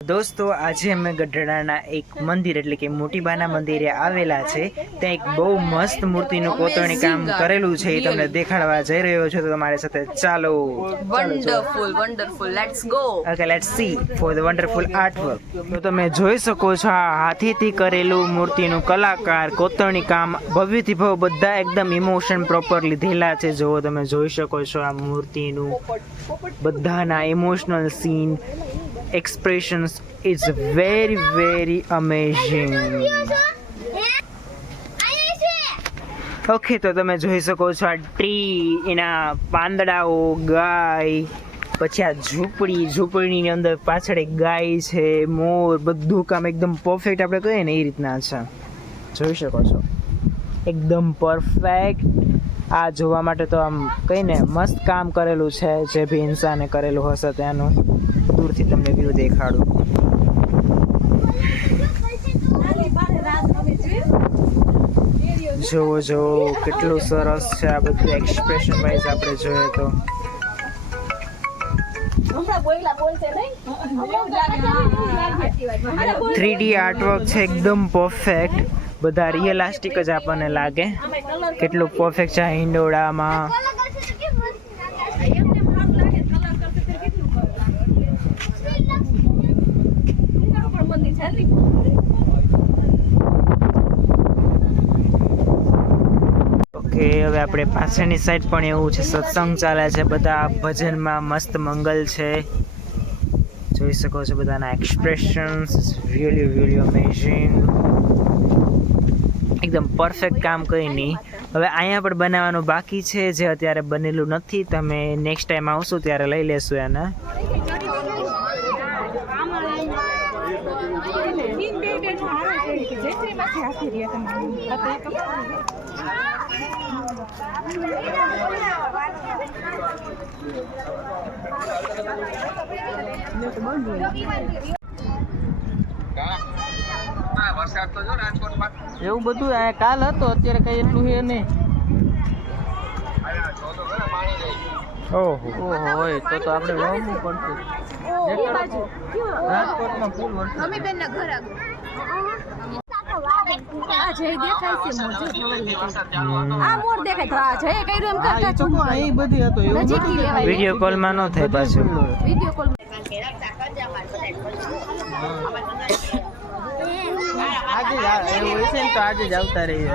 દોસ્તો આજે અમે ગઢડાના એક મંદિર એટલે કે મોટીબાના મંદિરે આવેલા છે. ત્યાં એક બહુ મસ્ત મૂર્તિનું કોતરણી કામ કરેલું છે, એ તમને દેખાડવા જઈ રહ્યો છું. તો તમારી સાથે ચાલો. Wonderful let's go. Okay, let's see for the wonderful artwork. તો તમે જોઈ શકો છો આ હાથીથી કરેલું મૂર્તિનું કલાકાર કોતરણી કામ ભવ્યથી ભવ્ય બધા એકદમ ઇમોશન પ્રોપર લીધેલા છે. જો તમે જોઈ શકો છો આ મૂર્તિનું બધાના emotional scene expressions is very amazing. Okay, તો તમે જોઈ શકો છો આ ટ્રી, એના પાંદડાઓ, ગાય, પછી આ ઝૂંપડીની અંદર પાછળ એક ગાય છે, મોર, બધું કામ એકદમ પરફેક્ટ આપણે કહીએ ને એ રીતના છે. જોઈ શકો છો એકદમ પરફેક્ટ. આ જોવા માટે તો આમ કહીને મસ્ત કામ કરેલું છે. જે બી ઇન્સાને કરેલું હશે ત્યાંનું દૂરથી તમને વ્યૂ દેખાડું. જો કેટલું સરસ છે આ બધું એક્સપ્રેશન વાઇઝ આપણે જોઈએ તો. 3D આર્ટવર્ક છે એકદમ પરફેક્ટ. બધા રિયલિસ્ટિક જ આપણને લાગે. કેટલું પરફેક્ટ છે હિંડોળામાં. ઓકે, હવે આપણે પાછળની સાઈડ પણ એવું છે, સત્સંગ ચાલે છે, બધા ભજનમાં મસ્ત મંગલ છે. જોઈ શકો છો બધાના એક્સપ્રેશન્સ રિયલી અમેઝિંગ. એકદમ પરફેક્ટ કામ કંઈ નહીં. હવે અહીંયા પણ બનાવવાનું બાકી છે, જે અત્યારે બનેલું નથી. તમે નેક્સ્ટ ટાઈમ આવશો ત્યારે લઈ લેશું એને. એવું બધું કાલ હતો, અત્યારે કઈ એટલું છે નહીં. ઓહો હોય તો આપણે વાવવું પડશે. રાજકોટમાં ફૂલ વરસાદ. વિડીયો કોલમાં ન થાય પાછું. આજે જ આવતા રહી.